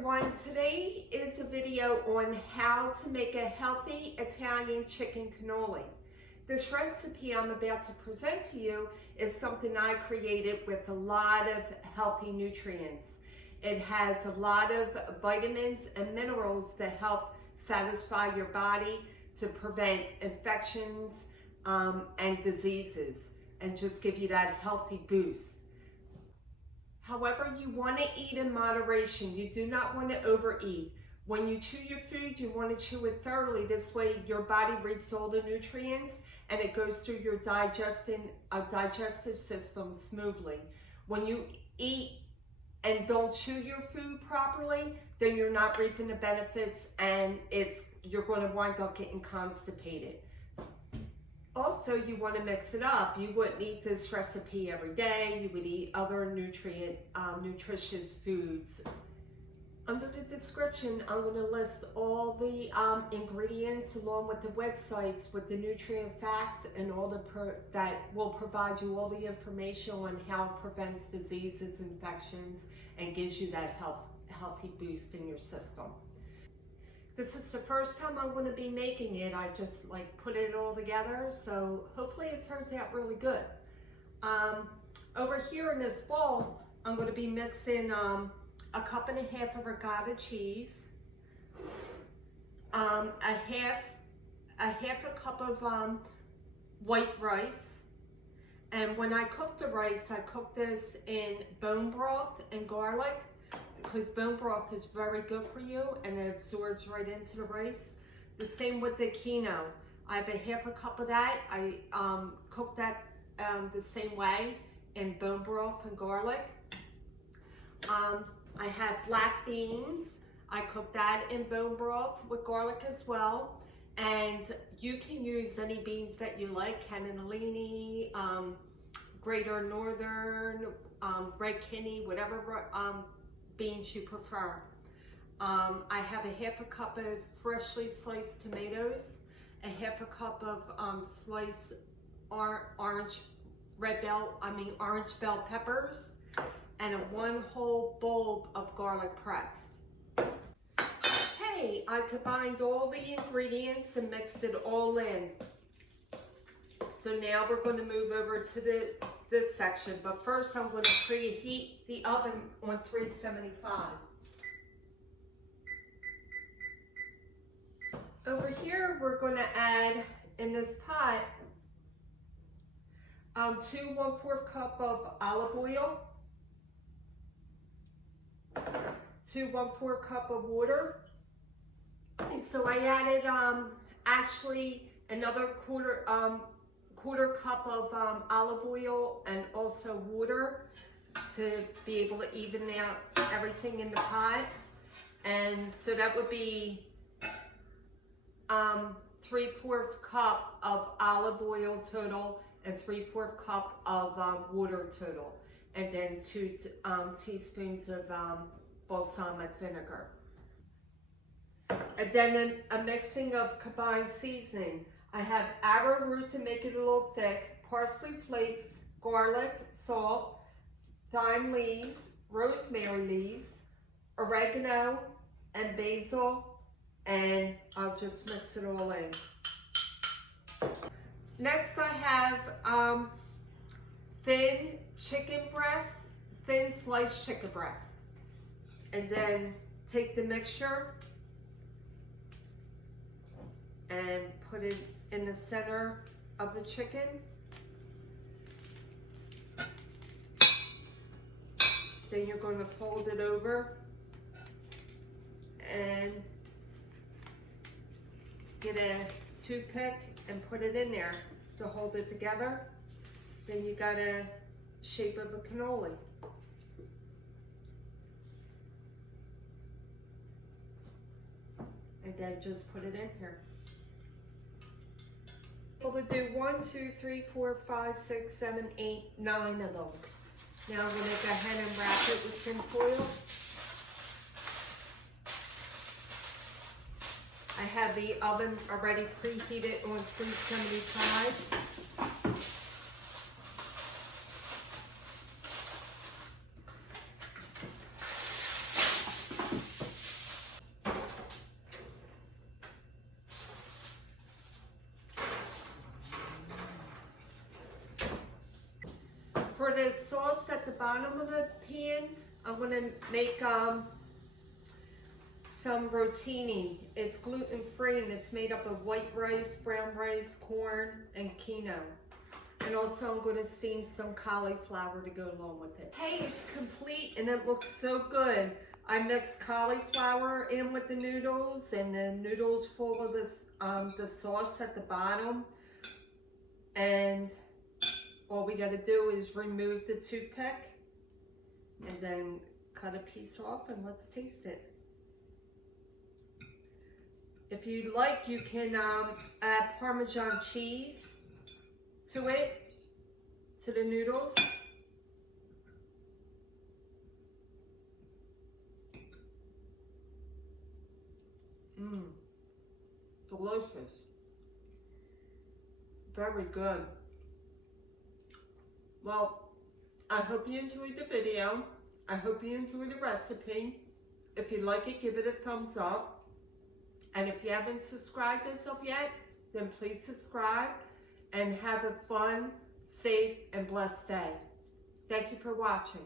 everyone, today is a video on how to make a healthy Italian chicken cannoli. This recipe I'm about to present to you is something I created with a lot of healthy nutrients. It has a lot of vitamins and minerals that help satisfy your body to prevent infections and diseases and just give you that healthy boost. However, you want to eat in moderation. You do not want to overeat. When you chew your food, you want to chew it thoroughly. This way your body reads all the nutrients and it goes through your digestive system smoothly. When you eat and don't chew your food properly, then you're not reaping the benefits and you're going to wind up getting constipated. Also, you want to mix it up. You wouldn't eat this recipe every day. You would eat other nutritious foods. Under the description, I'm going to list all the ingredients along with the websites with the nutrient facts and all that will provide you all the information on how it prevents diseases, infections, and gives you that healthy boost in your system. This is the first time I'm going to be making it. I just put it all together, so hopefully it turns out really good. Over here in this bowl, I'm going to be mixing a cup and a half of ricotta cheese, a half a cup of white rice, and when I cook the rice, I cook this in bone broth and garlic, because bone broth is very good for you and it absorbs right into the rice. The same with the quinoa. I have a half a cup of that. I cook that the same way in bone broth and garlic. I have black beans. I cook that in bone broth with garlic as well. And you can use any beans that you like, cannellini, Greater Northern, red kidney, whatever beans you prefer. I have a half a cup of freshly sliced tomatoes, a half a cup of sliced orange bell peppers, and 1 whole bulb of garlic pressed. Okay, I combined all the ingredients and mixed it all in. So now we're going to move over to this section, but first I'm going to preheat the oven on 375. Over here, we're going to add in this pot 2 1/4 cup of olive oil, 2 1/4 cup of water. And so I added actually another quarter cup of olive oil and also water to be able to even out everything in the pot. And so that would be 3/4 cup of olive oil total and 3/4 cup of water total, and then 2 teaspoons of balsamic vinegar. And then a mixing of combined seasoning. I have arrowroot to make it a little thick, parsley flakes, garlic, salt, thyme leaves, rosemary leaves, oregano, and basil, and I'll just mix it all in. Next I have thin sliced chicken breast. And then take the mixture and put it in the center of the chicken. Then you're going to fold it over and get a toothpick and put it in there to hold it together. Then you got a shape of a cannoli. And then just put it in here. Able to do 1, 2, 3, 4, 5, 6, 7, 8, 9 of them. Now I'm going to go ahead and wrap it with tin foil. I have the oven already preheated on 375. gonna make some rotini. It's gluten-free and it's made up of white rice, brown rice, corn, and quinoa. And also I'm gonna steam some cauliflower to go along with it. Hey, it's complete and it looks so good. I mixed cauliflower in with the noodles, and the noodles full of this, the sauce at the bottom. And all we gotta do is remove the toothpick and then cut a piece off, and let's taste it. If you'd like, you can add Parmesan cheese to it, to the noodles. Delicious. Very good. Well, I hope you enjoyed the video. I hope you enjoyed the recipe. If you like it, give it a thumbs up. And if you haven't subscribed yourself yet, then please subscribe and have a fun, safe, and blessed day. Thank you for watching.